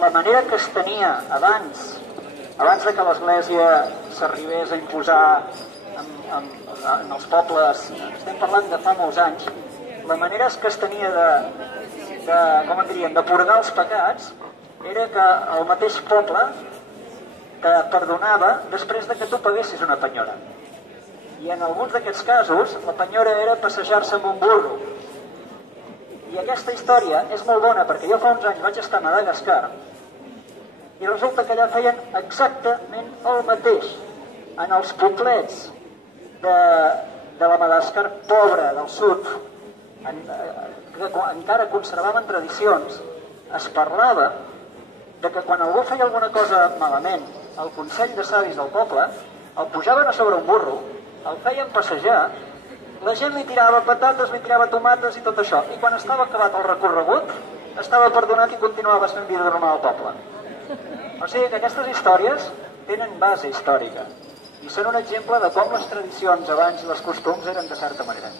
la manera que es tenia abans de que l'Església s'arribés a imposar en els pobles, estem parlant de fa molts anys, la manera que es tenia com en diríem, de purgar els pecats era que el mateix poble te perdonava després de que tu paguessis una penyora. I en alguns d'aquests casos la penyora era passejar-se amb un burro. I aquesta història és molt bona perquè jo fa uns anys vaig estar a Madagascar i resulta que allà feien exactament el mateix en els poblets de la Madagascar pobra del sud, que encara conservaven tradicions. Es parlava de que quan algú feia alguna cosa malament, el Consell de Savis del poble el pujaven a sobre un burro, el feien passejar, la gent li tirava patates, li tirava tomates i tot això, i quan estava acabat el recorregut estava perdonat i continuava sent vida normal al poble. O sigui que aquestes històries tenen base històrica i són un exemple de com les tradicions abans i les costums eren de certa manera.